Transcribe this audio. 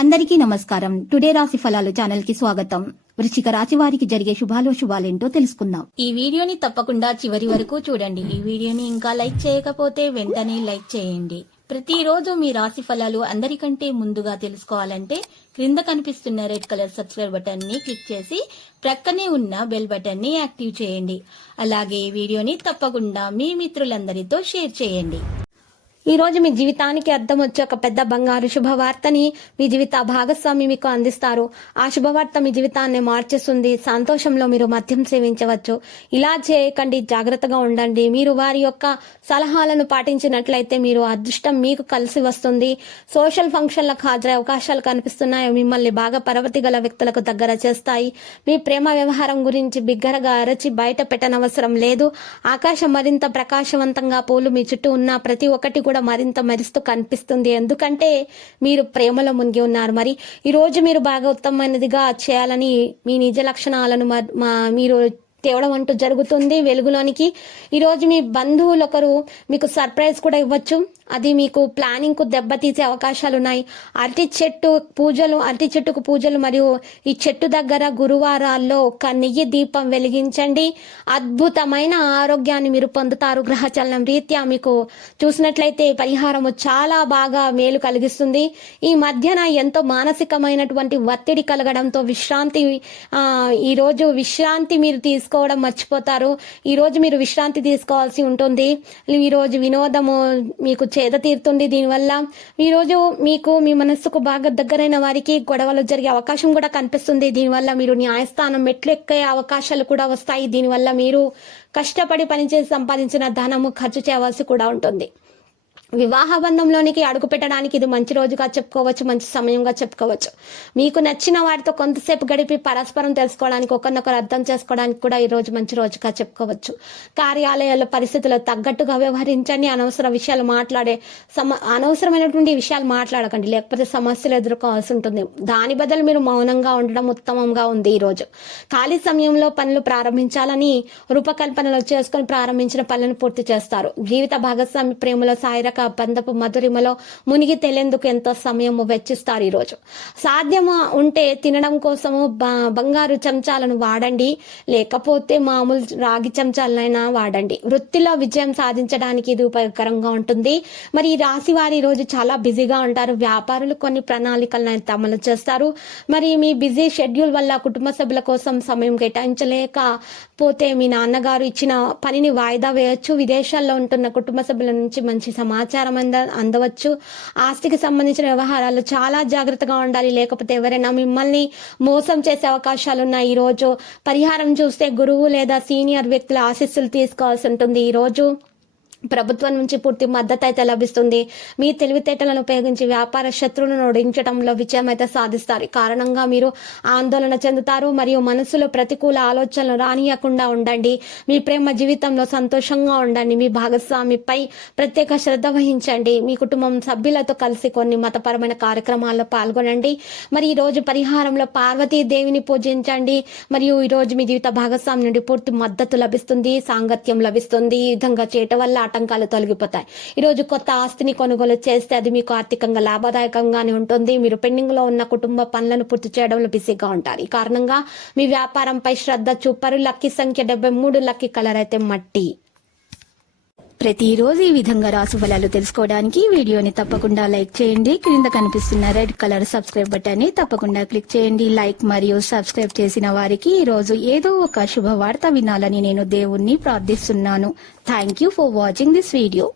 అందరికీ నమస్కారం. టుడే రాశి ఫలాలు ఛానల్ కి స్వాగతం. వృశ్చిక రాశి వారికి జరిగే శుభాలేంటో తెలుసుకుందాం. ఈ వీడియోని తప్పకుండా చివరి వరకు చూడండి. ఈ వీడియోని ఇంకా లైక్ చేయకపోతే వెంటనే లైక్ చేయండి. ప్రతిరోజు మీ రాశి ఫలాలు అందరికంటే ముందుగా తెలుసుకోవాలంటే క్రింద కనిపిస్తున్న రెడ్ కలర్ సబ్స్క్రైబ్ బటన్ ని క్లిక్ చేసి ప్రక్కనే ఉన్న బెల్ బటన్ ని యాక్టివ్ చేయండి. అలాగే ఈ వీడియోని తప్పకుండా మీ మిత్రులందరితో షేర్ చేయండి. ఈ రోజు మీ జీవితానికి అర్థం వచ్చే ఒక పెద్ద బంగారు శుభవార్తని మీ జీవిత భాగస్వామి మీకు అందిస్తారు. ఆ శుభవార్త మీ జీవితాన్ని మార్చేస్తుంది. సంతోషంలో మీరు మద్యం సేవించవచ్చు. ఇలా చేయకండి, జాగ్రత్తగా ఉండండి. మీరు వారి యొక్క సలహాలను పాటించినట్లయితే మీరు అదృష్టం మీకు కలిసి వస్తుంది. సోషల్ ఫంక్షన్లకు హాజరయ్యే అవకాశాలు కనిపిస్తున్నాయి. మిమ్మల్ని బాగా పరపతి గల వ్యక్తులకు దగ్గర చేస్తాయి. మీ ప్రేమ వ్యవహారం గురించి బిగ్గరగా అరచి బయట పెట్టనవసరం లేదు. ఆకాశం మరింత ప్రకాశవంతంగా పూలు మీ చుట్టూ ఉన్న ప్రతి ఒక్కటి కూడా మరింత మెరుస్తూ కనిపిస్తుంది. ఎందుకంటే మీరు ప్రేమలో మునిగి ఉన్నారు. మరి ఈ రోజు మీరు బాగా ఉత్తమమైనదిగా చేయాలని మీ నిజ లక్షణాలను మీరు తేవడం అంటూ జరుగుతుంది వెలుగులోనికి. ఈరోజు మీ బంధువులు ఒకరు మీకు సర్ప్రైజ్ కూడా ఇవ్వచ్చు. అది మీకు ప్లానింగ్ కు దెబ్బతీసే అవకాశాలున్నాయి. అరటి చెట్టుకు పూజలు మరియు ఈ చెట్టు దగ్గర గురువారాల్లో ఒక నెయ్యి దీపం వెలిగించండి. అద్భుతమైన ఆరోగ్యాన్ని మీరు పొందుతారు. గ్రహచలనం రీత్యా మీకు చూసినట్లయితే పరిహారము చాలా బాగా మేలు కలిగిస్తుంది. ఈ మధ్యన ఎంతో మానసికమైనటువంటి ఒత్తిడి కలగడంతో ఈరోజు విశ్రాంతి మీరు తీసుకోవడం మర్చిపోతారు. ఈ రోజు మీరు విశ్రాంతి తీసుకోవాల్సి ఉంటుంది. ఈ రోజు వినోదము మీకు చేద తీరుతుంది. దీనివల్ల ఈరోజు మీకు మీ మనస్సుకు బాగా దగ్గరైన వారికి గొడవలు జరిగే అవకాశం కూడా కనిపిస్తుంది. దీనివల్ల మీరు న్యాయస్థానం మెట్లు ఎక్కే అవకాశాలు కూడా వస్తాయి. దీనివల్ల మీరు కష్టపడి పనిచేసి సంపాదించిన ధనము ఖర్చు చేయవలసి కూడా ఉంటుంది. వివాహ బంధంలోనికి అడుగు పెట్టడానికి ఇది మంచి రోజుగా చెప్పుకోవచ్చు, మంచి సమయంగా చెప్పుకోవచ్చు. మీకు నచ్చిన వారితో కొంతసేపు గడిపి పరస్పరం తెలుసుకోవడానికి, ఒకరినొకరు అర్థం చేసుకోవడానికి కూడా ఈ రోజు మంచి రోజుగా చెప్పుకోవచ్చు. కార్యాలయాల పరిస్థితులకు తగ్గట్టుగా వ్యవహరించండి. అనవసరమైనటువంటి విషయాలు మాట్లాడకండి, లేకపోతే సమస్యలు ఎదుర్కోవాల్సి ఉంటుంది. దాని బదులు మీరు మౌనంగా ఉండడం ఉత్తమంగా ఉంది. ఈ రోజు ఖాళీ సమయంలో పనులు ప్రారంభించాలని రూపకల్పనలు చేసుకుని ప్రారంభించిన పనులను పూర్తి చేస్తారు. జీవిత భాగస్వామి ప్రేమలో సాయిరక బంధపు మధురిమలో మునిగి తేలేందుకు ఎంతో సమయం వెచ్చిస్తారు. ఈ రోజు సాధ్యము ఉంటే తినడం కోసము బంగారు చెంచాలను వాడండి, లేకపోతే మామూలు రాగి చెంచాలనైనా వాడండి. వృత్తిలో విజయం సాధించడానికి ఇది ఉపయోగకరంగా ఉంటుంది. మరి ఈ రాశి వారి ఈ రోజు చాలా బిజీగా ఉంటారు. వ్యాపారులు కొన్ని ప్రణాళికలను అమలు చేస్తారు. మరి మీ బిజీ షెడ్యూల్ వల్ల కుటుంబ సభ్యుల కోసం సమయం కేటాయించలేకపోతే మీ నాన్నగారు ఇచ్చిన పనిని వాయిదా వేయొచ్చు. విదేశాల్లో ఉంటున్న కుటుంబ సభ్యుల నుంచి మంచి సమాచారం అందవచ్చు. ఆస్తికి సంబంధించిన వ్యవహారాలు చాలా జాగ్రత్తగా ఉండాలి, లేకపోతే ఎవరైనా మిమ్మల్ని మోసం చేసే అవకాశాలు ఉన్నాయి. ఈ రోజు పరిహారం చూస్తే గురువు లేదా సీనియర్ వ్యక్తుల ఆశీస్సులు తీసుకోవాల్సి ఉంటుంది. ఈ రోజు ప్రభుత్వం నుంచి పూర్తి మద్దతు అయితే లభిస్తుంది. మీ తెలివితేటలను ఉపయోగించి వ్యాపార శత్రువులను ఓడించడంలో విజయం అయితే సాధిస్తారు. కారణంగా మీరు ఆందోళన చెందుతారు మరియు మనసులో ప్రతికూల ఆలోచనలు రానియకుండా ఉండండి. మీ ప్రేమ జీవితంలో సంతోషంగా ఉండండి. మీ భాగస్వామిపై ప్రత్యేక శ్రద్ధ వహించండి. మీ కుటుంబం సభ్యులతో కలిసి కొన్ని మతపరమైన కార్యక్రమాల్లో పాల్గొనండి. మరి ఈ రోజు పరిహారంలో పార్వతీదేవిని పూజించండి. మరియు ఈ రోజు మీ జీవిత భాగస్వామి నుండి పూర్తి మద్దతు లభిస్తుంది, సాంగత్యం లభిస్తుంది. ఈ విధంగా చేయటం వల్ల ఆటంకాలు తొలగిపోతాయి. ఈ రోజు కొత్త ఆస్తిని కొనుగోలు చేస్తే అది మీకు ఆర్థికంగా లాభదాయకంగానే ఉంటుంది. మీరు పెండింగ్ లో ఉన్న కుటుంబ పనులను పూర్తి చేయడంలో బిజీగా ఉంటారు. ఈ కారణంగా మీ వ్యాపారంపై శ్రద్ధ చూపరు. లక్కీ సంఖ్య 73, లక్కీ కలర్ అయితే మట్టి. ప్రతిరోజు ఈ విధంగా రాశి ఫలాలు తెలుసుకోవడానికి వీడియోని తప్పకుండా లైక్ చేయండి. క్రింద కనిపిస్తున్న రెడ్ కలర్ సబ్స్క్రైబ్ బటన్ ని తప్పకుండా క్లిక్ చేయండి. లైక్ మరియు సబ్స్క్రైబ్ చేసిన వారికి ఈ రోజు ఏదో ఒక శుభవార్త వినాలని నేను దేవుణ్ణి ప్రార్థిస్తున్నాను. Thank you for watching this video.